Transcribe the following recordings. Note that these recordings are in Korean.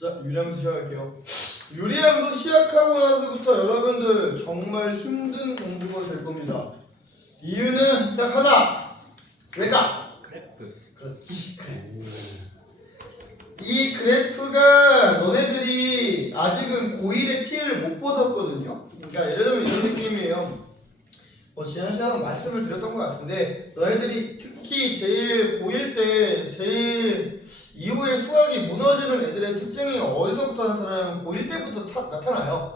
자, 유리함수 시작할게요. 유리함수 시작하고 나서부터 여러분들 정말 힘든 공부가 될 겁니다. 이유는 딱 하나. 왜까? 그래프. 그렇지. 이 그래프가 너네들이 아직은 고1의 T를 못 받았거든요. 그러니까 예를 들면 이런 느낌이에요. 지난 시간에 말씀을 드렸던 것 같은데 너희들이 특히 제일 고1 때 제일 이후에 수학이 무너지는 애들의 특징이 어디서부터 나타나냐면 고1 때부터 나타나요.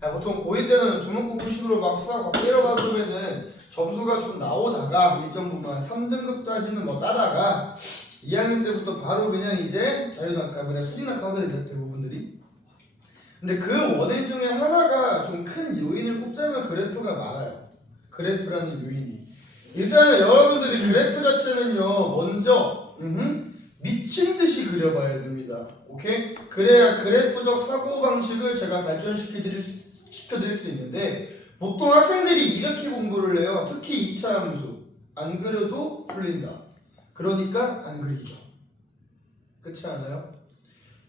보통 고1 때는 주먹구구식으로 막 수학 막 때려박으면은 점수가 좀 나오다가 일정 부분 3등급까지는 뭐 따다가 2학년 때부터 바로 그냥 이제 자유낙하부나 수리낙하거든요, 대부분들이. 근데 그 원인 중에 하나가 좀 큰 요인을 꼽자면 그래프가 많아요. 그래프라는 요인이. 일단은 여러분들이 그래프 자체는요, 먼저 미친 듯이 그려봐야 됩니다. 오케이? 그래야 그래프적 사고방식을 제가 발전시켜드릴 수 있는데, 보통 학생들이 이렇게 공부를 해요. 특히 2차 함수. 안 그려도 풀린다. 그러니까 안 그리죠. 그렇지 않아요?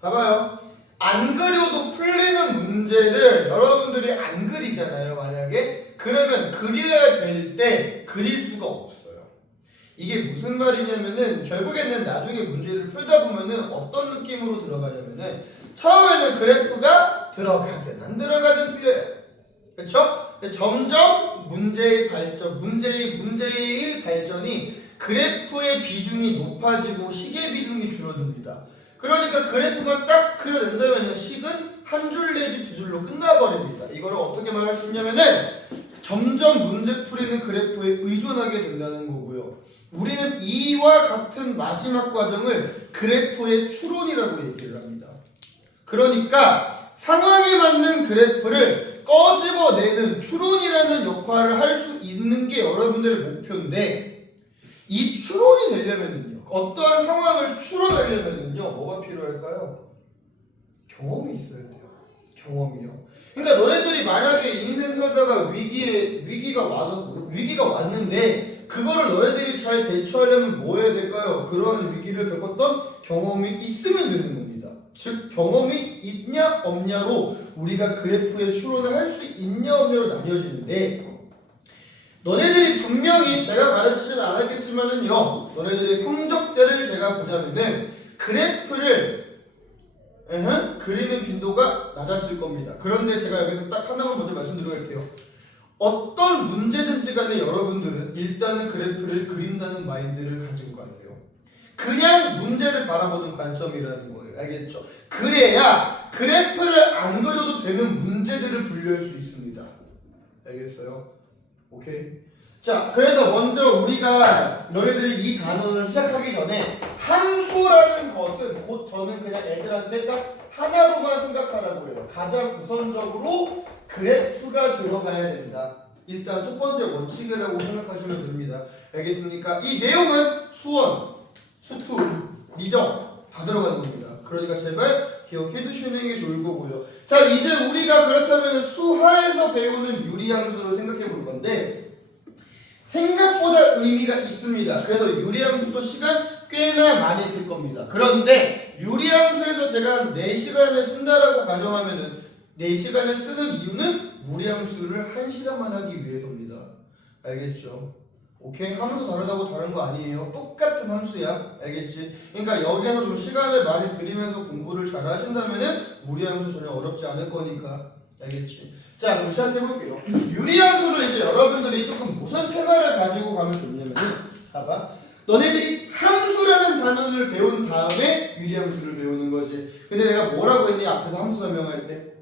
봐봐요. 안 그려도 풀리는 문제를 여러분들이 안 그리잖아요, 만약에. 그러면 그려야 될 때 그릴 수가 없어요. 이게 무슨 말이냐면은 결국에는 나중에 문제를 풀다 보면은 어떤 느낌으로 들어가냐면은 처음에는 그래프가 들어가든 안 들어가든 풀려요. 그렇죠? 점점 문제의 발전이 그래프의 비중이 높아지고 식의 비중이 줄어듭니다. 그러니까 그래프만 딱 그려낸다면 식은 한 줄 내지 두 줄로 끝나버립니다. 이거를 어떻게 말할 수 있냐면은 점점 문제 풀이는 그래프에 의존하게 된다는 거고요. 우리는 이와 같은 마지막 과정을 그래프의 추론이라고 얘기를 합니다. 그러니까 상황에 맞는 그래프를 꺼집어내는 추론이라는 역할을 할 수 있는 게 여러분들의 목표인데, 이 추론이 되려면요, 어떠한 상황을 추론하려면요, 뭐가 필요할까요? 경험이 있어야 돼요. 경험이요. 그러니까 너네들이 만약에 인생 살다가 위기가 왔는데 그거를 너희들이 잘 대처하려면 뭐 해야 될까요? 그러한 위기를 겪었던 경험이 있으면 되는 겁니다. 즉 경험이 있냐 없냐로 우리가 그래프의 추론을 할 수 있냐 없냐로 나뉘어지는데, 너네들이 분명히 제가 가르치진 않았겠지만은요, 너네들의 성적대를 제가 보자면은 그래프를 그리는 빈도가 낮았을 겁니다. 그런데 제가 여기서 딱 하나만 먼저 말씀드릴게요. 어떤 문제든지 간에 여러분들은 일단은 그래프를 그린다는 마인드를 가지고 가세요. 그냥 문제를 바라보는 관점이라는 거예요. 알겠죠? 그래야 그래프를 안 그려도 되는 문제들을 분류할 수 있습니다. 알겠어요? 오케이? 자, 그래서 먼저 우리가 너희들이 이 단원을 시작하기 전에 함수라는 것은 곧 저는 그냥 애들한테 딱 하나로만 생각하라고 해요. 가장 우선적으로 그래프가 들어가야 된다. 일단 첫 번째 원칙이라고 생각하시면 됩니다. 알겠습니까? 이 내용은 수원, 수투, 미정 다 들어가는 겁니다. 그러니까 제발 기억해 두시는 게 좋을 거고요. 자, 이제 우리가 그렇다면 수하에서 배우는 유리함수로 생각해 볼 건데, 생각보다 의미가 있습니다. 그래서 유리함수도 시간 꽤나 많이 쓸 겁니다. 그런데 유리함수에서 제가 4시간을 쓴다라고 가정하면은 4시간을 쓰는 이유는 무리함수를 1시간만 하기 위해서입니다. 알겠죠? 오케이? 함수 다르다고 다른 거 아니에요. 똑같은 함수야. 알겠지? 그러니까 여기서 좀 시간을 많이 들이면서 공부를 잘 하신다면은 무리함수 전혀 어렵지 않을 거니까. 알겠지? 자, 그럼 시작해볼게요. 유리함수를 이제 여러분들이 조금 무슨 테마를 가지고 가면 좋냐면은, 봐봐. 너네들이 함수라는 단어를 배운 다음에 유리함수를 배우는 거지. 근데 내가 뭐라고 했니? 앞에서 함수 설명할 때.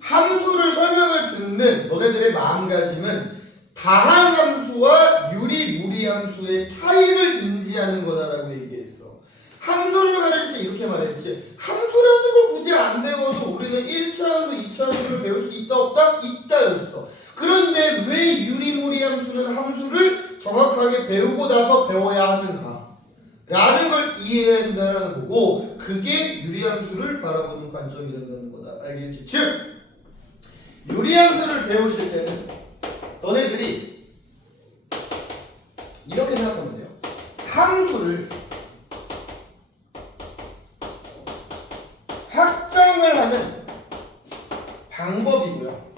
함수를 설명을 듣는 너네들의 마음가짐은 다항함수와 유리무리함수의 차이를 인지하는 거다라고 얘기했어. 함수를 가르칠 때 이렇게 말했지. 함수라는 걸 굳이 안 배워도 우리는 1차 함수, 2차 함수를 배울 수 있다 없다? 있다였어. 그런데 왜 유리무리함수는 함수를 정확하게 배우고 나서 배워야 하는가? 라는 걸 이해해야 한다는 거고, 그게 유리함수를 바라보는 관점이 된다는 거다. 알겠지? 즉 유리함수를 배우실 때는 너네들이 이렇게 생각하면 돼요. 함수를 확장 방법이고요.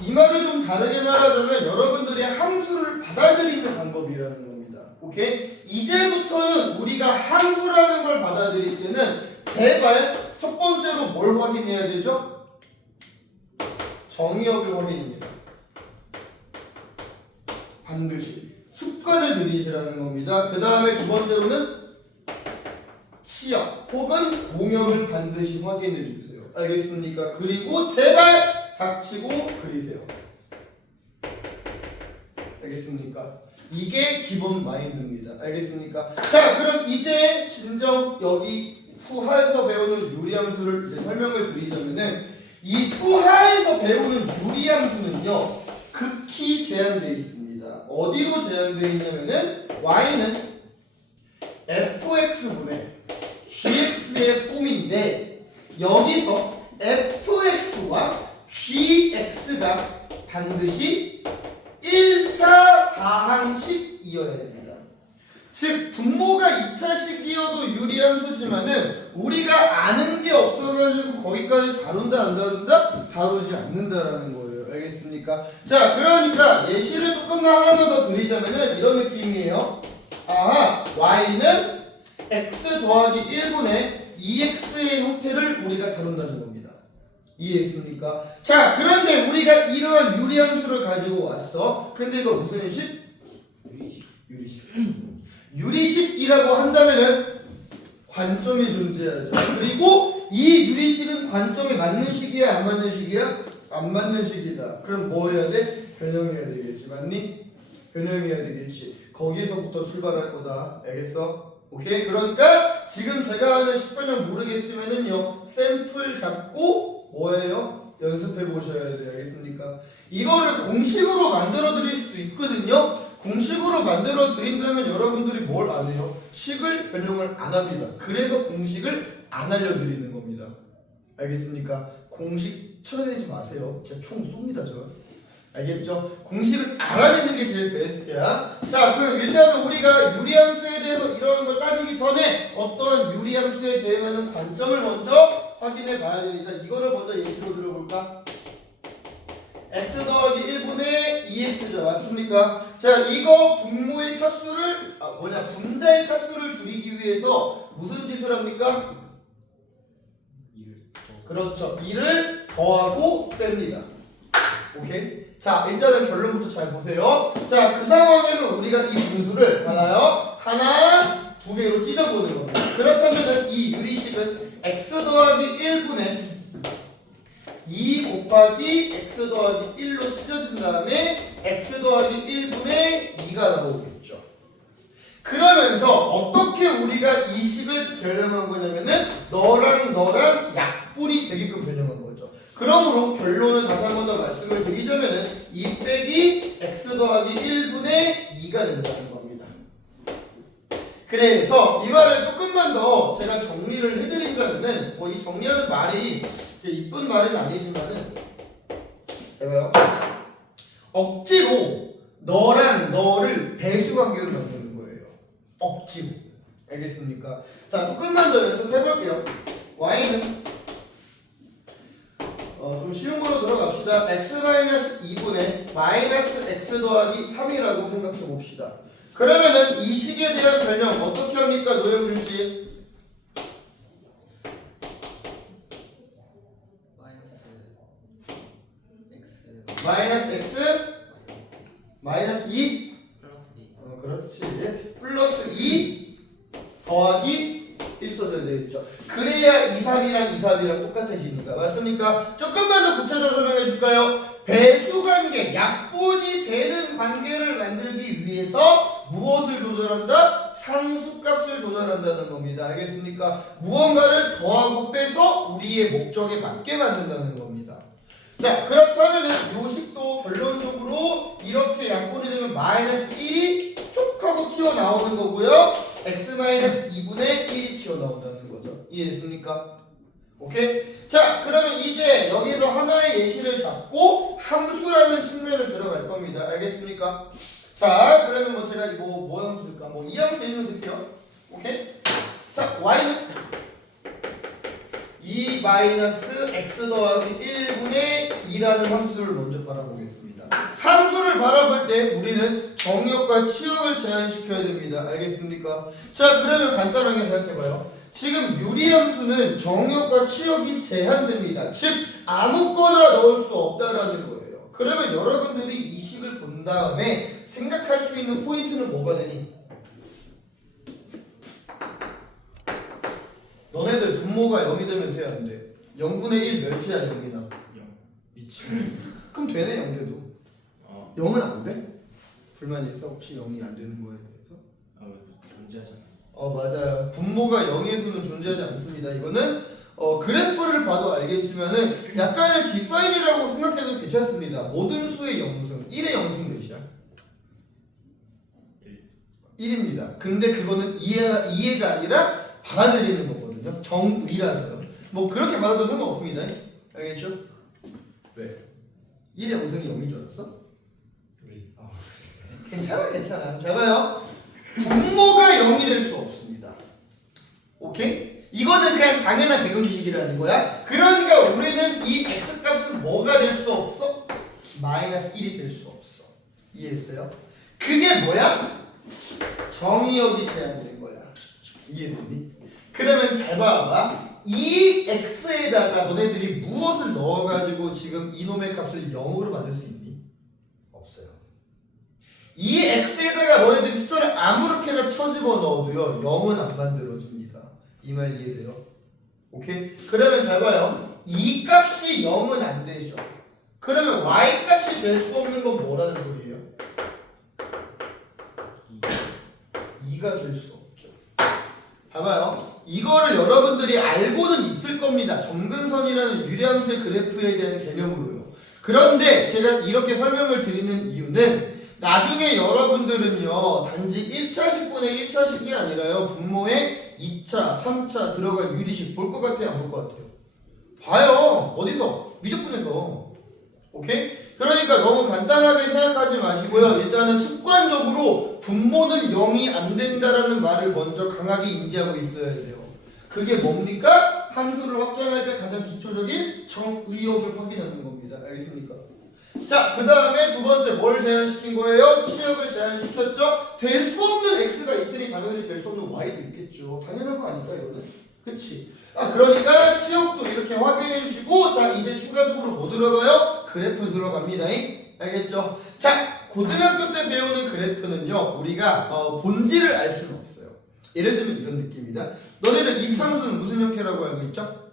이 말을 좀 다르게 말하자면 여러분들이 함수를 받아들이는 방법이라는 겁니다. 오케이? 이제부터는 우리가 함수라는 걸 받아들일 때는 제발 첫 번째로 뭘 확인해야 되죠? 정의역을 확인합니다. 반드시 습관을 들이시라는 겁니다. 그 다음에 두 번째로는 치역 혹은 공역을 반드시 확인해 주세요. 알겠습니까? 그리고 제발 닥치고 그리세요. 알겠습니까? 이게 기본 마인드입니다. 알겠습니까? 자, 그럼 이제 진정 여기 수하에서 배우는 유리함수를 이제 설명을 드리자면은 이 수하에서 배우는 유리함수는요 극히 제한되어 있습니다. 어디로 제한되어 있냐면은 y는 fx분의 gx의 폼인데 여기서 fx와 gx가 반드시 1차 다항식이어야 됩니다. 즉 분모가 2차식이어도 유리함수지만은 우리가 아는 게 없어가지고 거기까지 다룬다 안 다룬다? 다루지 않는다라는 거예요. 알겠습니까? 자, 그러니까 예시를 조금만 하나만 더 드리자면은 이런 느낌이에요. 아하, y는 x 더하기 1분의 2x의 형태를 우리가 다룬다는 겁니다. 이해했습니까? 자, 그런데 우리가 이러한 유리함수를 가지고 왔어. 근데 이거 무슨 형식? 유리식. 유리식이라고 한다면은 관점이 존재하죠. 그리고 이 유리식은 관점이 맞는 식이야, 안 맞는 식이야? 안 맞는 식이다. 그럼 뭐 해야 돼? 변형해야 되겠지. 맞니? 변형해야 되겠지. 거기서부터 출발할 거다. 알겠어? 오케이? 그러니까 지금 제가 하는 10변형 모르겠으면은요 샘플 잡고 뭐예요? 연습해 보셔야 돼요. 알겠습니까? 이거를 공식으로 만들어 드릴 수도 있거든요. 공식으로 만들어 드린다면 여러분들이 뭘 안 해요? 식을 변형을 안 합니다. 그래서 공식을 안 알려드리는 겁니다. 알겠습니까? 공식 쳐내지 마세요. 진짜 총 쏩니다 저. 알겠죠? 공식은 알아내는 게 제일 베스트야. 자, 그럼 일단은 우리가 유리함수에 대해서 이런 걸 따지기 전에 어떠한 유리함수에 대응하는 관점을 먼저 확인해 봐야 되니까 이거를 먼저 예시로 들어볼까? x 더하기 1분의 2x죠. 맞습니까? 자, 이거 분모의 차수를 분자의 차수를 줄이기 위해서 무슨 짓을 합니까? 그렇죠. 2를 더하고 뺍니다. 오케이? 자, 일단은 결론부터 잘 보세요. 자, 그 상황에서 우리가 이 분수를 하나, 두 개로 찢어보는 겁니다. 그렇다면 이 유리식은 x 더하기 1분의 2 곱하기 x 더하기 1로 찢어진 다음에 x 더하기 1분의 2가 나오겠죠. 그러면서 어떻게 우리가 이 식을 변형한 거냐면은 너랑 약분이 되게끔 변형한 거죠. 그러므로 결론을 다시 한 번 더 말씀을 드리자면은 2 빼기 x 더하기 1분의 2가 된다는 겁니다. 그래서 이 말을 조금만 더 제가 정리를 해드린다면은 뭐 이 정리하는 말이 이쁜 말은 아니지만은 해봐요. 억지로 너랑 너를 배수 관계로 만드는 거예요. 억지로. 알겠습니까? 자, 조금만 더 연습해볼게요. y는 좀 쉬운 걸로 들어갑시다. x-2분의 -x 더하기 3이라고 생각해 봅시다. 그러면은 이 식에 대한 변형 어떻게 합니까, 노영준 씨? -x -2 플러스 2 그렇지. 플러스 2 더하기 1 써줘야 되겠죠. 그래야 2, 3이랑 2, 3이랑 똑같아지니까. 맞습니까? 조금만 더 구체적으로 설명해 줄까요? 배수관계, 약분이 되는 관계를 만들기 위해서 무엇을 조절한다? 상수값을 조절한다는 겁니다. 알겠습니까? 무언가를 더하고 빼서 우리의 목적에 맞게 만든다는 겁니다. 자, 그렇다면 이 식도 결론적으로 이렇게 약분이 되면 -1이 쭉 하고 튀어나오는 거고요. x-2분의 1이 튀어나온다는 거죠. 이해됐습니까? 오케이? 자, 그러면 이제 여기서 하나의 예시를 잡고 함수라는 측면을 들어갈 겁니다. 알겠습니까? 자, 그러면 뭐 제가 뭐 함수일까? 이 함수 예시를 들게요. 오케이? 자, y는 2 b 마이너스 x 더하기 1분의 2라는 함수를 먼저 바라보겠습니다. 함수를 바라볼 때 우리는 정의역과 치역을 제한시켜야 됩니다. 알겠습니까? 자, 그러면 간단하게 생각해봐요. 지금 유리함수는 정의역과 치역이 제한됩니다. 즉 아무거나 넣을 수 없다라는 거예요. 그러면 여러분들이 이 식을 본 다음에 생각할 수 있는 포인트는 뭐가 되니? 너네들 분모가 0이 되면 돼, 안 돼? 0분의 1 몇이야 0이나? 0. 미친. 그럼 되네 0 돼도. 0은 안 돼? 불만 있어? 혹시 0이 안 되는 거에 대해서? 존재하잖아. 맞아요. 분모가 0에서는 존재하지 않습니다. 이거는 그래프를 봐도 알겠지만은 약간의 디파인이라고 생각해도 괜찮습니다. 모든 수의 영승 1의 영승 몇이야? 1입니다. 근데 그거는 이해가 아니라 받아들이는 거거든요. 정의라서요. 뭐 그렇게 받아도 상관없습니다. 알겠죠? 왜? 1의 영승이 0인 줄 알았어? 괜찮아. 잘 봐요. 분모가 0이 될 수 없습니다. 오케이? 이거는 그냥 당연한 배경 지식이라는 거야. 그러니까 우리는 이 x값은 뭐가 될 수 없어? 마이너스 1이 될 수 없어. 이해했어요? 그게 뭐야? 정의역이 제한된 거야. 이해되니? 그러면 잘 봐봐. 이 x에다가 너네들이 무엇을 넣어가지고 지금 이놈의 값을 0으로 만들 수 있니? 없어요. 이 x에다가 너네들이 숫자를 아무렇게나 쳐집어 넣어도요 0은 안 만들어집니다. 이 말 이해돼요? 오케이? 그러면 잘 봐요. 이 값이 0은 안 되죠. 그러면 y 값이 될 수 없는 건 뭐라는 소리예요? 2가 될 수 없죠. 봐봐요. 이거를 여러분들이 알고는 있을 겁니다. 점근선이라는 유리함수의 그래프에 대한 개념으로요. 그런데 제가 이렇게 설명을 드리는 이유는 나중에 여러분들은요 단지 1차식분의 1차식이 아니라요 분모에 2차, 3차 들어간 유리식 볼 것 같아요? 안 볼 것 같아요? 봐요. 어디서? 미적분에서. 오케이? 그러니까 너무 간단하게 생각하지 마시고요. 일단은 습관적으로 분모는 0이 안 된다라는 말을 먼저 강하게 인지하고 있어야 돼요. 그게 뭡니까? 함수를 확장할 때 가장 기초적인 정의역을 확인하는 겁니다. 알겠습니까? 자, 그 다음에 두 번째 뭘 제한시킨 거예요? 치역을 제한시켰죠? 될 수 없는 x가 있으니 당연히 될 수 없는 y도 있겠죠. 당연한 거 아닐까 이거는? 그치? 그러니까 치역도 이렇게 확인해 주시고 자 이제 추가적으로 뭐 들어가요? 그래프 들어갑니다. 알겠죠? 자, 고등학교 때 배우는 그래프는요 우리가 본질을 알 수는 없어요. 예를 들면 이런 느낌입니다. 너네들 이차함수는 무슨 형태라고 알고 있죠?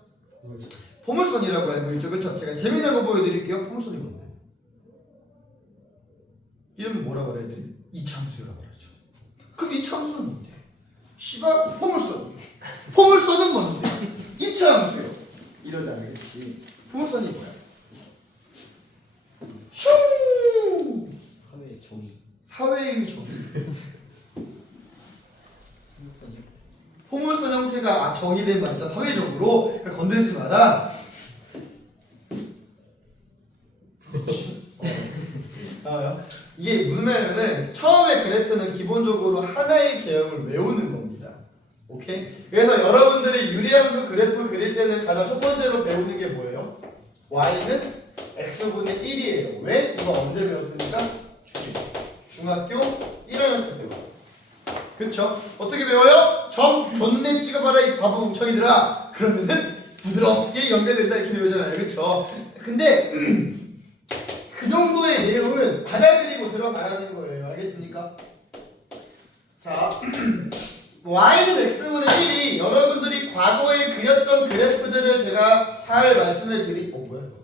포물선이라고 알고 있죠. 그쵸? 제가 재미난 거 보여드릴게요. 포물선이 뭔데? 이러면 뭐라고 말해야 돼? 이차함수라고 하죠. 그럼 이차함수는 뭔데? 씨발 포물선이요. 포물선은 뭔데? 이차함수요. 이러지 않겠지. 포물선이 뭐야? 슝! 사회의 정의. 사회의 정의. 포물선 형태가 정의된 말이다. 사회적으로 그러니까 건들지 마라. 이게 무슨 말이냐면은 처음에 그래프는 기본적으로 하나의 개형을 외우는 겁니다. 오케이? 그래서 여러분들이 유리함수 그래프 그릴 때는 가장 첫 번째로 배우는 게 뭐예요? y는 x분의 1이에요. 왜? 이거 언제 배웠습니까? 중학교 1학년 때 배워요. 그쵸? 어떻게 배워요? 점 존내 찍어봐라 이 바보 멍청이들아. 그러면은 부드럽게 연결된다 이렇게 배우잖아요. 그쵸? 근데 그 정도의 내용은 받아들이고 들어가라는 거예요. 알겠습니까? 자, y는 x분의 1이 여러분들이 과거에 그렸던 그래프들을 제가 잘 말씀을 뭐야 이거?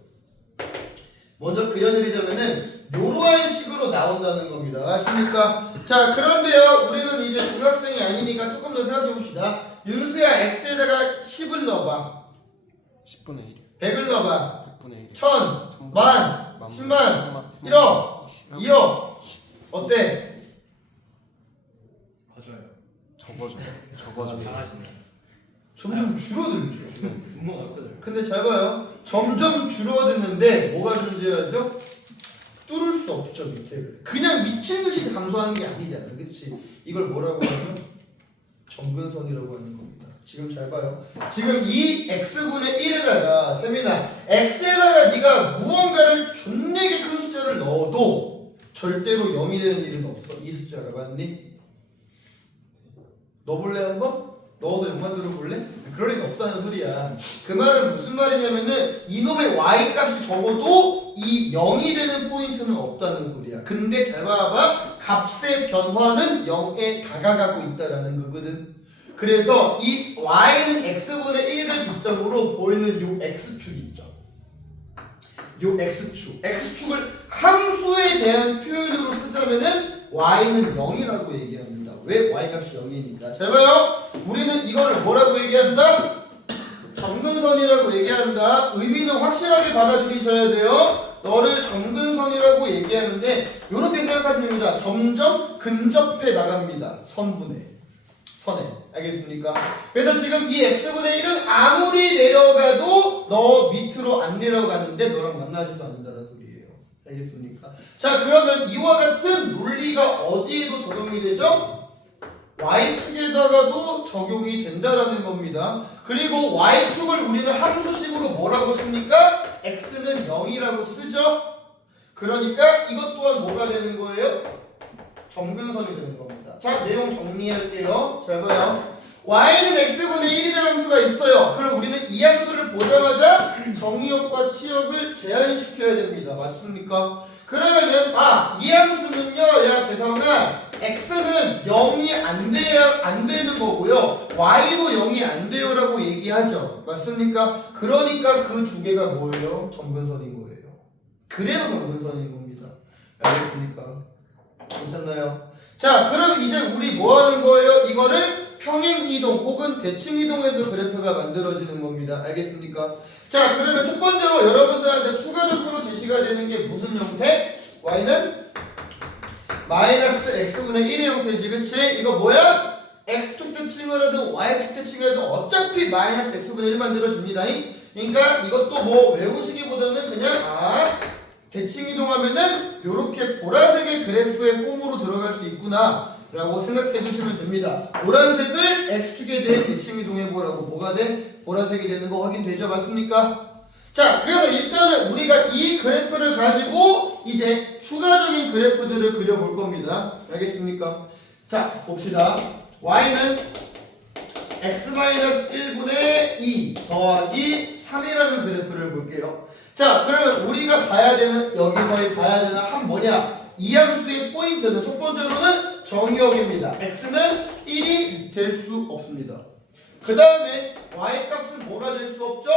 먼저 그려드리자면은 요러한 식으로 나온다는 겁니다. 아십니까? 자, 그런데요 우리는 이제 중학생이 아니니까 조금 더 생각해 봅시다. 윤수야 x에다가 10을 넣어봐. 10분의 1 100을 넣어봐. 100분의 1 1000, 만, 10만, 1억, 2억. 어때? 커져요. 적어져 잘하시네. 점점 줄어들죠. 분모가 커져요. 근데 잘 봐요. 점점 줄어드는데 뭐가 존재하죠? 뚫을 수 없죠 밑에를. 그냥 미친 듯이 감소하는 게 아니잖아, 그렇지? 이걸 뭐라고 하죠? 점근선이라고 하는 겁니다. 지금 잘 봐요. 지금 이 x분의 1에다가 세민아 x에다가 네가 무언가를 존내게 큰 숫자를 넣어도 절대로 0이 되는 일은 없어. 이 숫자가 맞니? 넣어볼래 한번? 넣어서 0 만들어 볼래? 그럴 리가 없다는 소리야. 그 말은 무슨 말이냐면은 이놈의 y 값이 적어도 이 0이 되는 포인트는 없다는 소리야. 근데 잘 봐봐. 값의 변화는 0에 다가가고 있다라는 거거든. 그래서 이 y는 x분의 1을 기점으로 보이는 요 x축 있죠. 요 x축을 함수에 대한 표현으로 쓰자면은 y는 0이라고 얘기합니다. 왜? y 값이 0이니까. 잘 봐요. 우리는 이거를 뭐라고 얘기한다? 점근선이라고 얘기한다. 의미는 확실하게 받아들이셔야 돼요. 너를 점근선이라고 얘기하는데 이렇게 생각하시면 됩니다. 점점 근접해 나갑니다. 선에. 알겠습니까? 그래서 지금 이 x분의 1은 아무리 내려가도 너 밑으로 안 내려가는데 너랑 만나지도 않는다는 소리예요. 알겠습니까? 자, 그러면 이와 같은 논리가 어디에도 적용이 되죠? y축에다가도 적용이 된다라는 겁니다. 그리고 y축을 우리는 함수식으로 뭐라고 씁니까? x는 0이라고 쓰죠? 그러니까 이것 또한 뭐가 되는 거예요? 점근선이 되는 겁니다. 자, 내용 정리할게요. 잘 봐요. y는 x분의 1이라는 함수가 있어요. 그럼 우리는 이 함수를 보자마자 정의역과 치역을 제한시켜야 됩니다. 맞습니까? 그러면은 이 함수는요, 야 재성아, x는 0이 안 되는 거고요, y도 0이 안 돼요라고 얘기하죠. 맞습니까? 그러니까 그 두 개가 뭐예요? 점근선인 거예요. 그래서 점근선인 겁니다. 알겠습니까? 괜찮나요? 자, 그럼 이제 우리 뭐 하는 거예요? 이거를 평행이동 혹은 대칭이동해서 그래프가 만들어지는 겁니다. 알겠습니까? 자, 그러면 첫 번째로 여러분들한테 추가적으로 제시가 되는 게 무슨 형태? y는 마이너스 x분의 1의 형태지, 그치? 이거 뭐야? x축 대칭을 하든 y축 대칭을 하든 어차피 마이너스 x분의 1 만들어집니다. 그러니까 이것도 뭐 외우시기보다는 그냥 대칭 이동하면은 요렇게 보라색의 그래프의 폼으로 들어갈 수 있구나 라고 생각해 주시면 됩니다. 노란색을 x축에 대해 대칭 이동해 보라고 뭐가 돼? 보라색이 되는 거 확인되죠? 맞습니까? 자, 그래서 일단은 우리가 이 그래프를 가지고 이제 추가적인 그래프들을 그려볼 겁니다. 알겠습니까? 자, 봅시다. y는 x-1분의 2 더하기 3이라는 그래프를 볼게요. 자, 그러면 우리가 봐야 되는, 여기서 봐야 되는 한 뭐냐? 이 함수의 포인트는 첫 번째로는 정의역입니다. x는 1이 될 수 없습니다. 그 다음에 y값은 뭐가 될 수 없죠?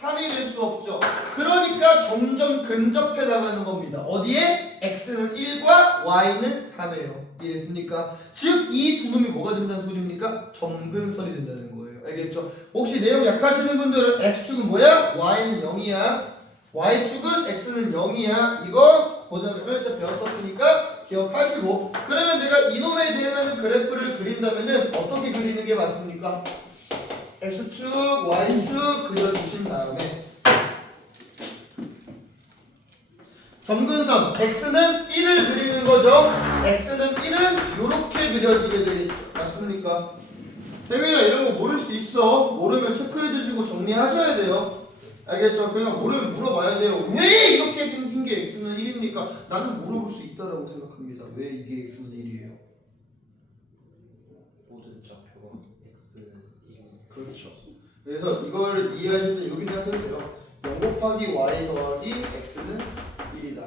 3이 될 수 없죠. 그러니까 점점 근접해 나가는 겁니다. 어디에? x는 1과 y는 3이에요. 이해됐습니까? 즉, 이 두 놈이 뭐가 된다는 소리입니까? 점근선이 된다는 거예요. 알겠죠? 혹시 내용 약하시는 분들은 x축은 뭐야? y는 0이야. y축은 x는 0이야. 이거 고등학교 때 배웠었으니까 기억하시고, 그러면 내가 이놈에 대한 그래프를 그린다면은 어떻게 그리는 게 맞습니까? x축, y축 그려주신 다음에 점근선 x는 1을 그리는 거죠. x는 1은 이렇게 그려지게 되겠죠. 맞습니까? 태민아, 이런 거 모를 수 있어. 모르면 체크해 주시고 정리하셔야 돼요. 알겠죠? 그러니까 모르면 물어봐야 돼요. 왜 이렇게 생긴 게 x는 1입니까? 나는 물어볼 수 있다라고 생각합니다. 왜 이게 x는 1이에요? 모든 좌표가 x는 1. 그렇죠. 그래서 이걸 이해하실 때 이렇게 생각해도 돼요. 0 곱하기 y 더하기 x는 1이다.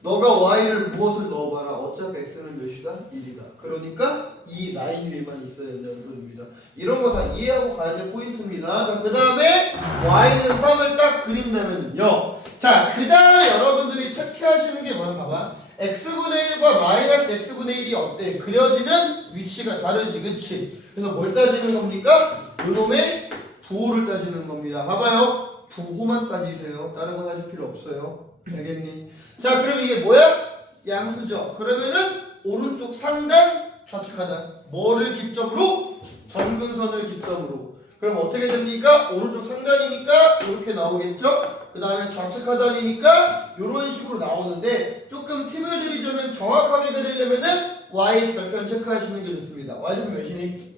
너가 y를 무엇을 넣어봐라. 어차피 x는 몇이다? 1이다. 그러니까 이 라인 위에만 있어야 된다는 소리입니다. 이런 거 다 이해하고 가야 될 포인트입니다. 자, 그 다음에 y는 3을 딱 그린다면요. 자, 그 다음에 여러분들이 체크하시는 게 뭐냐, 봐봐. x분의 1과 마이너스 x분의 1이 어때? 그려지는 위치가 다르지, 그치? 그래서 뭘 따지는 겁니까? 요놈의 부호를 따지는 겁니다. 봐봐요. 부호만 따지세요. 다른 건 따질 필요 없어요. 알겠니? 자, 그럼 이게 뭐야? 양수죠. 그러면은 오른쪽 상단, 좌측 하단. 뭐를 기점으로? 점근선을 기점으로. 그럼 어떻게 됩니까? 오른쪽 상단이니까 이렇게 나오겠죠? 그 다음에 좌측 하단이니까 이런 식으로 나오는데, 조금 팁을 드리자면 정확하게 그리려면은 y 절편 체크하시는 게 좋습니다. y 절편 몇이니?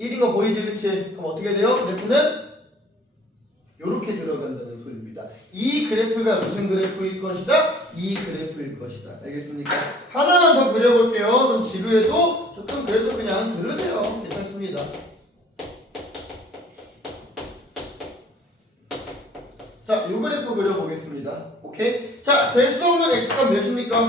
1인 거 보이지, 그치? 그럼 어떻게 돼요? 그래프는 요렇게 들어간다는 소리입니다. 이 그래프가 무슨 그래프일 것이다? 이 그래프일 것이다. 알겠습니까? 하나만 더 그려볼게요. 좀 지루해도 조금 그래도 그냥 들으세요. 괜찮습니다. 자, 요 그래프 그려보겠습니다. 오케이? 자, 될 수 없는 x값 몇입니까?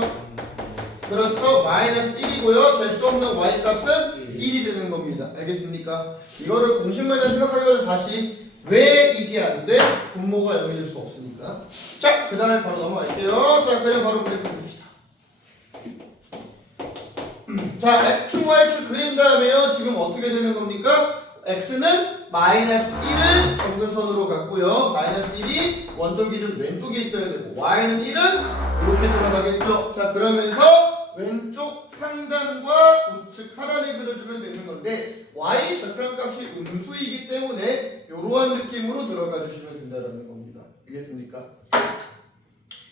그렇죠. 마이너스 1이고요. 될 수 없는 y값은 1이 되는 겁니다. 알겠습니까? 이거를 공식만을 생각하기보다 다시 왜 이게 안 돼? 분모가 0이 될 수 없으니까. 자, 그 다음에 바로 넘어갈게요. 자, 그냥 바로 그래프 그립시다. 자, x축, y축 그린 다음에요. 지금 어떻게 되는 겁니까? x는 마이너스 1을 점근선으로 갖고요. 마이너스 1이 원점 기준 왼쪽에 있어야 되고 y는 1은 이렇게 들어가겠죠. 자, 그러면서 왼쪽 상단과 우측 하단에 그려주면 되는 건데 y 절편값이 음수이기 때문에 이러한 느낌으로 들어가 주시면 된다는 겁니다. 알겠습니까?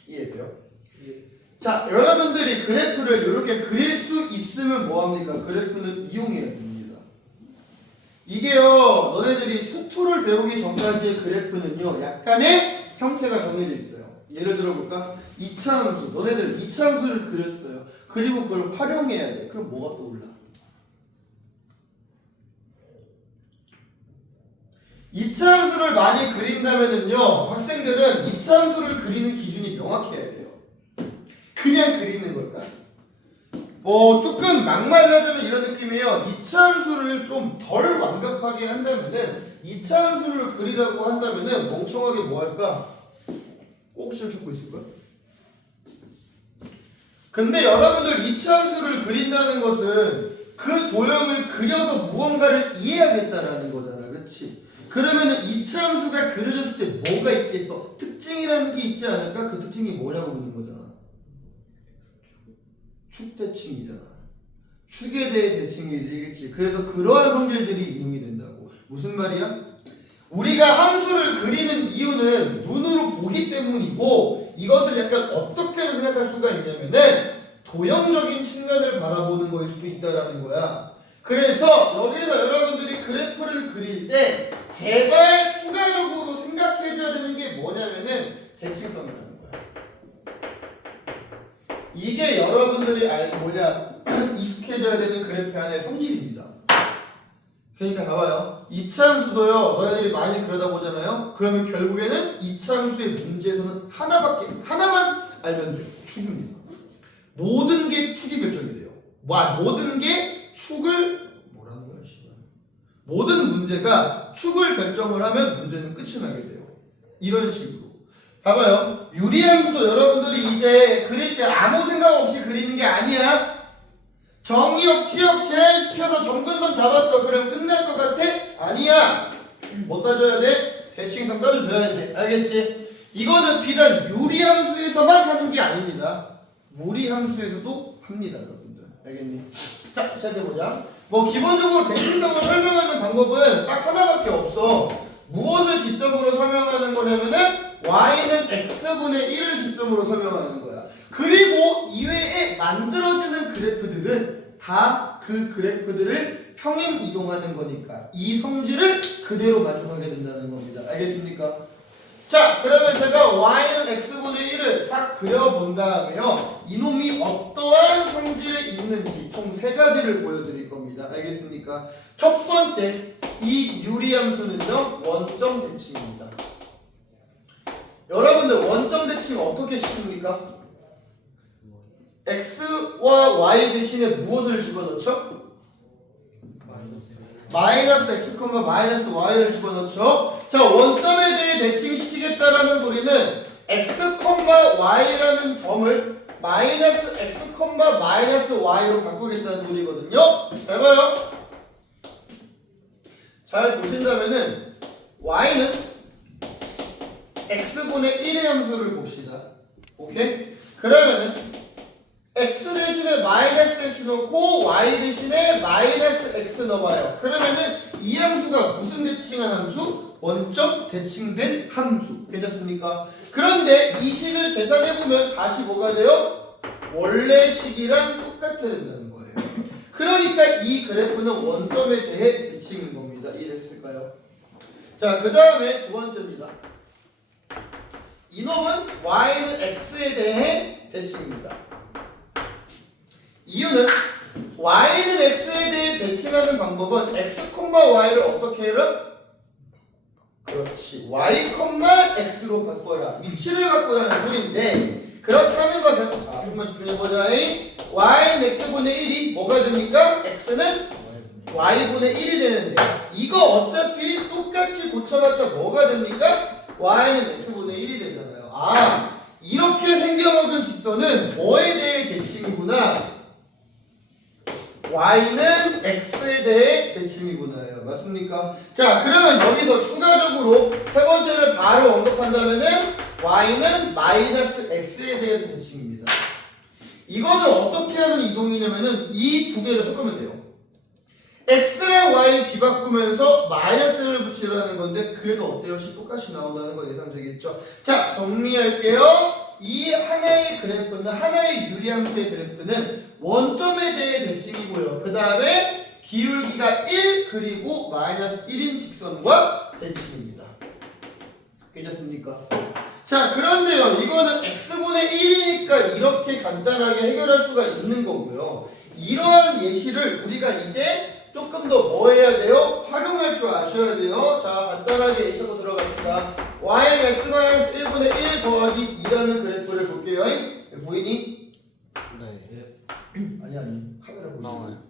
이해했어요? 자, 여러분들이 그래프를 이렇게 그릴 수 있으면 뭐합니까? 그래프는 이용해야 됩니다. 이게요, 너네들이 수투를 배우기 전까지의 그래프는요, 약간의 형태가 정해져 있어요. 예를 들어볼까? 2차 함수, 너네들 2차 함수를 그렸어요. 그리고 그걸 활용해야 돼. 그럼 뭐가 떠올라? 2차 함수를 많이 그린다면은요, 학생들은 2차 함수를 그리는 기준이 명확해야 돼요. 그냥 그리는 걸까? 조금 막말을 하자면 이런 느낌이에요. 2차 함수를 좀 덜 완벽하게 한다면은 2차 함수를 그리라고 한다면은 멍청하게 뭐 할까? 꼭지를 찾고 있을까? 근데 여러분들 2차 함수를 그린다는 것은 그 도형을 그려서 무언가를 이해하겠다라는 거잖아. 그렇지? 그러면은 2차 함수가 그려졌을 때 뭐가 있겠어? 특징이라는 게 있지 않을까? 그 특징이 뭐냐고 묻는 거잖아. 축대칭이잖아. 축에 대해 대칭이지, 그치? 그래서 그러한 성질들이 이용이 된다고. 무슨 말이야? 우리가 함수를 그리는 이유는 눈으로 보기 때문이고 이것을 약간 어떻게 생각할 수가 있냐면은 도형적인 측면을 바라보는 거일 수도 있다라는 거야. 그래서 여기서 여러분들이 그래프를 그릴 때 제발 추가적으로 생각해줘야 되는 게 뭐냐면은 대칭성이라는 거야. 이게 여러분들이 익숙해져야 되는 그래프 안의 성질입니다. 그러니까 봐봐요. 2차 함수도요, 너희들이 많이 그러다 보잖아요. 그러면 결국에는 2차 함수의 문제에서는 하나만 알면 돼요. 축입니다. 모든 게 축이 결정이 돼요. 모든 게 축을, 뭐라는 거야, 씨발. 모든 문제가 축을 결정을 하면 문제는 끝이 나게 돼요. 이런 식으로. 봐봐요. 유리함수도 여러분들이 이제 그릴 때 아무 생각 없이 그리는 게 아니야. 정의역, 치역 제한시켜서 점근선 잡았어. 그럼 끝날 것 같아? 아니야. 뭐 따져야 돼? 대칭성 따져줘야 돼. 알겠지? 이거는 비단 유리함수에서만 하는 게 아닙니다. 무리함수에서도 합니다, 여러분들. 알겠니? 자, 시작해보자. 기본적으로 대칭성을 설명하는 방법은 딱 하나밖에 없어. 무엇을 기점으로 설명하는 거냐면은 y는 x분의 1을 기점으로 설명하는 거야. 그리고 이외에 만들어지는 그래프들은 다 그 그래프들을 평행 이동하는 거니까 이 성질을 그대로 만족하게 된다는 겁니다. 알겠습니까? 자, 그러면 제가 y는 x분의 1을 싹 그려본 다음에요, 이놈이 어떠한 성질에 있는지 총 3가지를 보여드릴 겁니다. 알겠습니까? 첫 번째, 이 유리함수는요, 원점 대칭입니다. 여러분들 원점 대칭 어떻게 시킵니까? x와 y 대신에 무엇을 집어넣죠? 마이너스 x, 마이너스 y를 집어넣죠. 자, 원점에 대해 대칭시키겠다라는 소리는 x, y라는 점을 마이너스 x, 마이너스 y로 바꾸겠다는 소리거든요. 잘 봐요. 잘 보신다면은 y는 x분의 1의 함수를 봅시다. 오케이? 그러면은 x 대신에 마이너스 x 넣고 y 대신에 마이너스 x 넣어봐요. 그러면은 이 함수가 무슨 대칭한 함수? 원점 대칭된 함수. 괜찮습니까? 그런데 이 식을 계산해보면 다시 뭐가 돼요? 원래 식이랑 똑같아야 된다는 거예요. 그러니까 이 그래프는 원점에 대해 대칭인 겁니다. 이해됐을까요? 자, 그 다음에 두 번째입니다. 이놈은 y는 x에 대해 대칭입니다. 이유는 y는 x에 대해 대칭하는 방법은 x, y를 어떻게 해라? 그렇지. y, x로 바꿔라. 위치를 바꾸라는 소리인데 그렇다는 것은 자, 좀만 집중해보자. y는 x분의 1이 뭐가 됩니까? x는 y분의 1이 되는데 이거 어차피 똑같이 고쳐봤자 뭐가 됩니까? y는 x분의 1이 되잖아요. 아, 이렇게 생겨먹은 직선은 뭐에 대해 대칭이구나? y는 x에 대해 대칭이구나요. 맞습니까? 자, 그러면 여기서 추가적으로 세 번째를 바로 언급한다면은 y는 마이너스 x에 대해서 대칭입니다. 이거는 어떻게 하는 이동이냐면은 이 두 개를 섞으면 돼요. x랑 y 뒤바꾸면서 마이너스를 붙이라는 건데 그래도 어때요? 똑같이 나온다는 거 예상되겠죠? 자, 정리할게요. 이 하나의 그래프는 하나의 유리함수의 그래프는 원점에 대해 대칭이고요. 그 다음에 기울기가 1 그리고 마이너스 1인 직선과 대칭입니다. 괜찮습니까? 자, 그런데요. 이거는 x분의 1이니까 이렇게 간단하게 해결할 수가 있는 거고요. 이러한 예시를 우리가 이제 조금 더 뭐 해야 돼요? 활용할 줄 아셔야 돼요. 자, 간단하게 예시로 들어갑시다. y는 x-1분의 1 더하기 2라는 그래프를 볼게요. 보이니? 네. 아니 카메라 보이니? 나와요.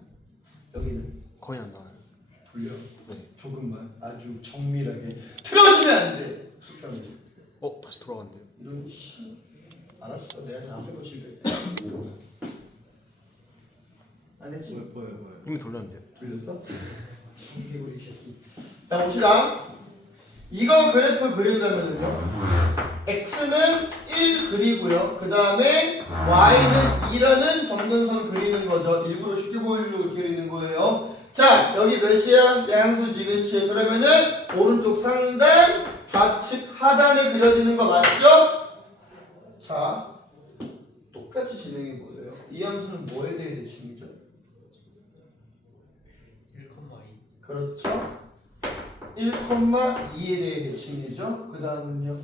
여기는 거의 안 나와요. 돌려. 네. 조금만 아주 정밀하게 틀어주면 안 돼. 숙하면 다시 돌아간대요. 이런 씨. 알았어. 내가 다 하고 싶을 때. 안 했지? 뭐예요? 이미 돌렸는데요. 돌렸어? 개구리 새끼. 자, 봅시다. 이거 그래프 그린다면요. x는 1 그리고요. 그 다음에 y는 2라는 점근선 그리는 거죠. 일부러 쉽게 보여주려고 이렇게 그리는 거예요. 자, 여기 몇이야? 양수지, 그치? 그러면은 오른쪽 상단, 좌측 하단에 그려지는 거 맞죠? 자, 똑같이 진행해 보세요. 이 함수는 뭐에 대해 대칭이죠? 1,2 그렇죠? 1,2에 대해 대칭이죠. 그 다음은요.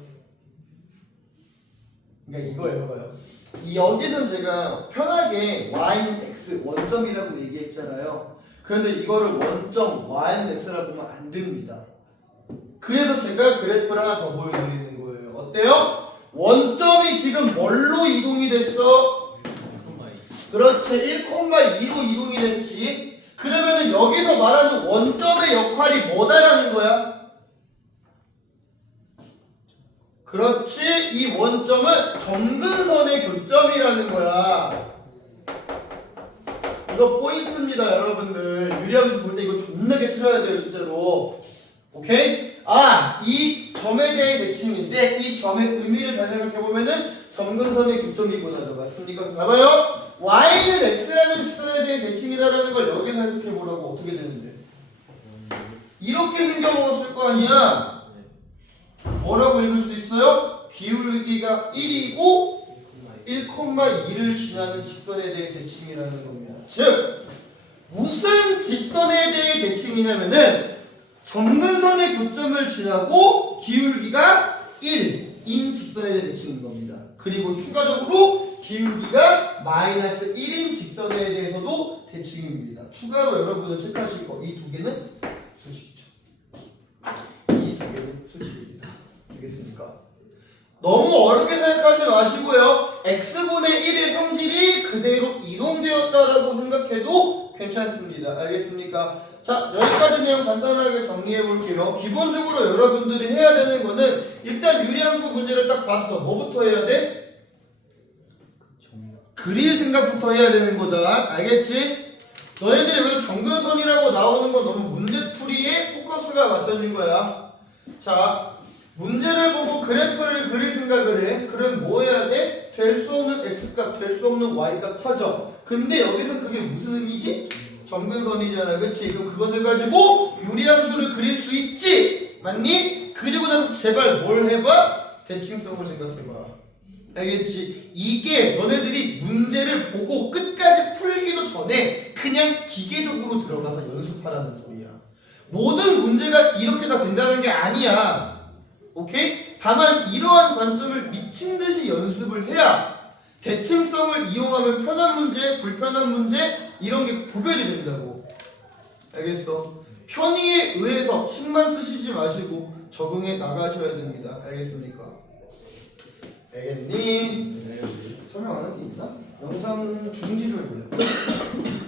그러니까 이거예요, 봐요. 이 여기선 제가 편하게 y는 x 원점이라고 얘기했잖아요. 그런데 이거를 원점 y는 x라고 보면 안 됩니다. 그래서 제가 그래프를 하나 더 보여드리는 거예요. 어때요? 원점이 지금 뭘로 이동이 됐어? 1,2 그렇지. 1,2로 이동이 됐지. 그러면은 여기서 말하는 원점의 역할이 뭐다라는 거야? 그렇지. 이 원점은 점근선의 교점이라는 거야. 이거 포인트입니다, 여러분들. 유리함수 볼 때 이거 존나게 찾아야 돼요, 진짜로. 오케이? 아, 이 점에 대해 대칭인데 이 점의 의미를 잘 생각해보면은 점근선의 교점이구나죠. 맞습니까? 봐봐요. y는 x라는 직선에 대해 대칭이다라는 걸 여기서 해석해보라고 어떻게 되는데? 이렇게 생겨먹었을 거 아니야? 뭐라고 읽을 수 있어요? 기울기가 1이고 1,2를 지나는 직선에 대해 대칭이라는 겁니다. 즉, 무슨 직선에 대해 대칭이냐면은 점근선의 교점을 지나고 기울기가 1인 직선에 대해 대칭인 겁니다. 그리고 추가적으로 기울기가 마이너스 1인 직선에 대해서도 대칭입니다. 추가로 여러분은 체크하실 거 이 두 개는 수직이죠. 이 두 개는 수직입니다. 알겠습니까? 너무 어렵게 생각하지 마시고요. x분의 1의 성질이 그대로 이동되었다라고 생각해도 괜찮습니다. 알겠습니까? 자, 여기까지 내용 간단하게 정리해 볼게요. 기본적으로 여러분들이 해야 되는 거는 일단 유리함수 문제를 딱 봤어. 뭐부터 해야 돼? 그릴 생각부터 해야 되는 거다. 알겠지? 너네들이 왜 점근선이라고 나오는 건 너무 문제풀이에 포커스가 맞춰진 거야. 자, 문제를 보고 그래프를 그릴 생각을 해. 그럼 뭐 해야 돼? 될 수 없는 x값, 될 수 없는 y값 찾아. 근데 여기서 그게 무슨 의미지? 점근선이잖아. 그치? 그럼 그것을 가지고 유리함수를 그릴 수 있지? 맞니? 그리고 나서 제발 뭘 해봐? 대칭성을 생각해봐. 알겠지? 이게 너네들이 문제를 보고 끝까지 풀기도 전에 그냥 기계적으로 들어가서 연습하라는 소리야. 모든 문제가 이렇게 다 된다는 게 아니야. 오케이? 다만 이러한 관점을 미친 듯이 연습을 해야 대칭성을 이용하면 편한 문제, 불편한 문제 이런 게 구별이 된다고. 알겠어? 편의에 의해서 식만 쓰시지 마시고 적응해 나가셔야 됩니다. 알겠습니까? 알겠니? 설명 안 할 게 있나? 영상 중지를 해볼래?